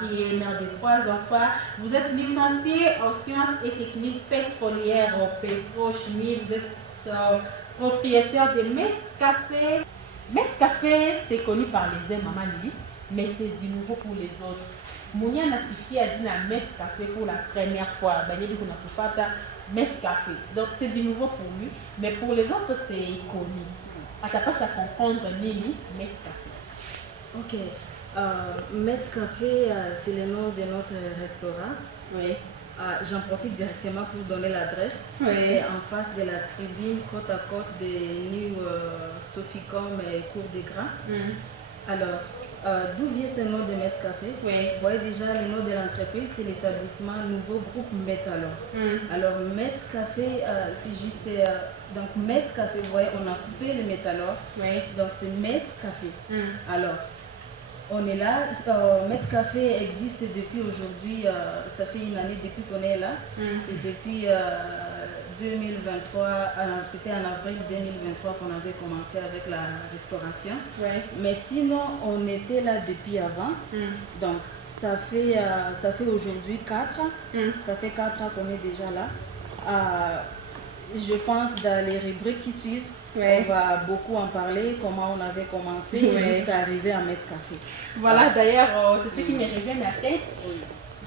mariée, mère de 3 enfants. Vous êtes licenciée en sciences et techniques pétrolières, en pétrochimie. Vous êtes propriétaire de Metz Café. Metz Café, c'est connu par les ailes Maman Lili, mais c'est du nouveau pour les autres. Mounia Nasipi a dit la Metz Café pour la première fois. Metz Café. Donc c'est du nouveau pour lui, mais pour les autres, c'est connu. À ta page à comprendre, Nini, Metz Café. Ok. Metz Café, c'est le nom de notre restaurant. Oui. J'en profite directement pour donner l'adresse. Oui. C'est en face de la tribune côte à côte de New Soficom et Cours des Grands. Alors, d'où vient ce nom de Metz Café? Oui. Vous voyez déjà le nom de l'entreprise, c'est l'établissement Nouveau Groupe Métallo. Alors, Metz Café, c'est juste... donc, Metz Café, vous voyez, on a coupé le Métallo. Oui. Donc, c'est Metz Café. Alors, on est là. Metz Café existe depuis aujourd'hui, ça fait une année depuis qu'on est là. C'est depuis 2023, c'était en avril 2023 qu'on avait commencé avec la restauration. Ouais. Mais sinon, on était là depuis avant. Donc, ça fait aujourd'hui 4 ans. Ça fait 4 ans qu'on est déjà là. Je pense dans les rubriques qui suivent, on va beaucoup en parler, comment on avait commencé jusqu'à arriver à Metz Café. Voilà, d'ailleurs, c'est ce qui m'est revenu à la tête.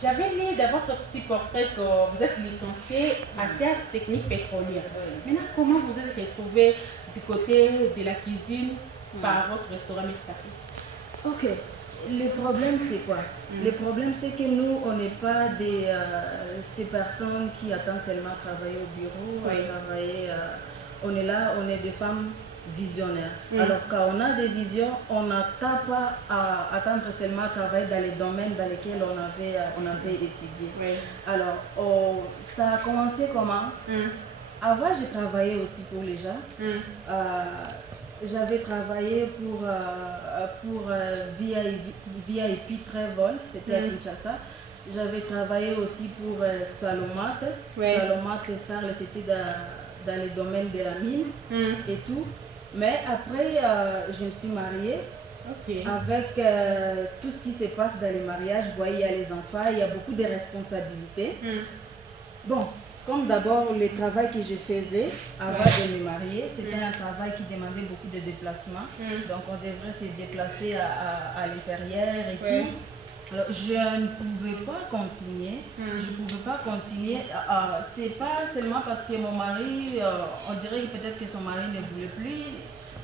J'avais lu dans votre petit portrait que vous êtes licencié à sciences techniques pétrolières. Maintenant, comment vous êtes retrouvé du côté de la cuisine par votre restaurant Metz Café? Ok. Le problème, c'est quoi? Le problème, c'est que nous, on n'est pas ces personnes qui attendent seulement travailler au bureau, travailler. On est là, on est des femmes visionnaires. Alors, quand on a des visions, on n'attend pas à attendre seulement travailler dans les domaines dans lesquels on avait étudié. Alors, ça a commencé comment? Avant, j'ai travaillé aussi pour les gens. J'avais travaillé pour VIP Travel, c'était à Kinshasa. J'avais travaillé aussi pour Salomat. Salomat et Sarle, c'était dans le domaine de la mine et tout. Mais après, je me suis mariée. Avec tout ce qui se passe dans les mariages, vous voyez, il y a les enfants, il y a beaucoup de responsabilités. Bon. Comme d'abord, le travail que je faisais avant de me marier, c'était un travail qui demandait beaucoup de déplacements. Donc, on devrait se déplacer à l'intérieur et tout. Alors, je ne pouvais pas continuer. C'est pas seulement parce que mon mari, on dirait peut-être que son mari ne voulait plus,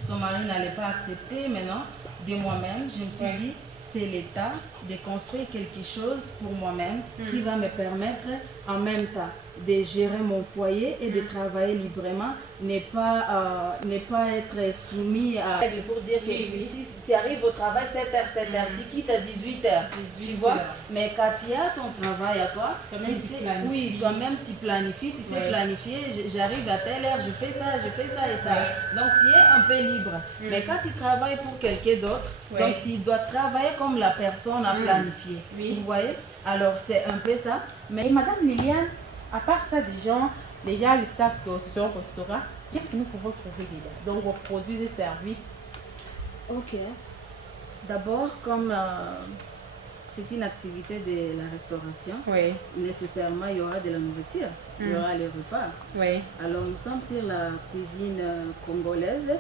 son mari n'allait pas accepter, mais non, de moi-même, je me suis dit, c'est l'État de construire quelque chose pour moi-même qui va me permettre en même temps de gérer mon foyer et de travailler librement, ne pas être soumis à règles pour dire que si tu arrives au travail 7h, 7h, tu quittes à 18h, tu vois. Mais quand tu as ton travail à toi, toi-même tu planifies, tu sais planifier, j'arrive à telle heure, je fais ça et ça. Donc tu es un peu libre. Mais quand tu travailles pour quelqu'un d'autre, donc tu dois travailler comme la personne a planifié. Vous voyez? Alors c'est un peu ça. Mais Madame Liliane, à part ça, les gens le savent que c'est un restaurant. Qu'est-ce que nous pouvons trouver dedans? Donc, vos produits et services. Ok. D'abord, comme c'est une activité de la restauration, nécessairement, il y aura de la nourriture. Il y aura les repas. Alors, nous sommes sur la cuisine congolaise.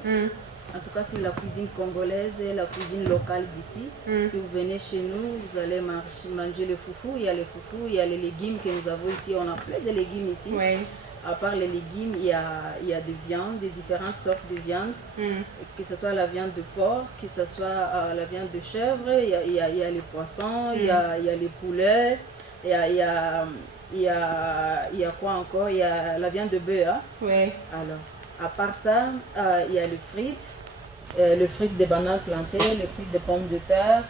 En tout cas, c'est la cuisine congolaise et la cuisine locale d'ici. Si vous venez chez nous, vous allez manger le foufou. Il y a les foufous, il y a les légumes que nous avons ici. On a plein de légumes ici. À part les légumes, il y a des viandes, des différentes sortes de viandes. Que ce soit la viande de porc, que ce soit la viande de chèvre, il y a les poissons, il y a les poulets, il y a quoi encore? Il y a la viande de bœuf. Alors, à part ça, il y a les frites. Le frites de bananes plantains, le frites de pommes de terre,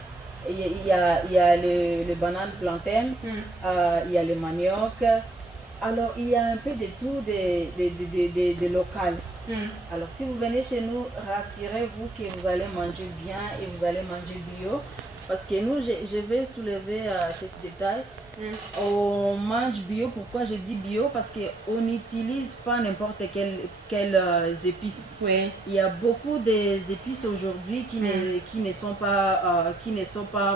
il y a les bananes plantaines, il y a le manioc. Alors, il y a un peu de tout de local. Alors, si vous venez chez nous, rassurez-vous que vous allez manger bien et vous allez manger bio. Parce que nous, je vais soulever ce détail. On mange bio. Pourquoi je dis bio? Parce qu'on n'utilise pas n'importe quelles épices. Oui. Il y a beaucoup d'épices aujourd'hui qui ne sont pas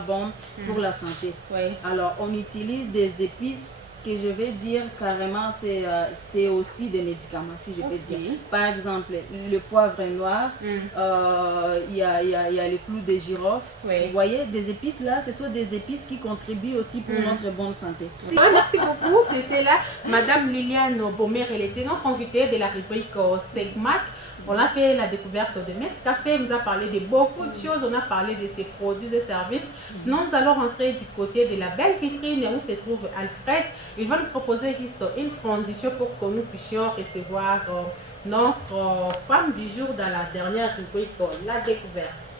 bonnes pour la santé. Oui. Alors, on utilise des épices que je vais dire carrément, c'est aussi des médicaments, si je peux dire. Par exemple, le poivre noir, il y a le clou de girofle. Oui. Vous voyez, des épices là, ce sont des épices qui contribuent aussi pour notre bonne santé. Merci beaucoup. C'était là Madame Liliane Bomer, elle était notre invitée de la rubrique Segmac. On a fait la découverte de Maître Café, elle nous a parlé de beaucoup de choses, on a parlé de ses produits et services. Sinon, nous allons rentrer du côté de la belle vitrine où se trouve Alfred. Il va nous proposer juste une transition pour que nous puissions recevoir notre femme du jour dans la dernière rubrique, la découverte.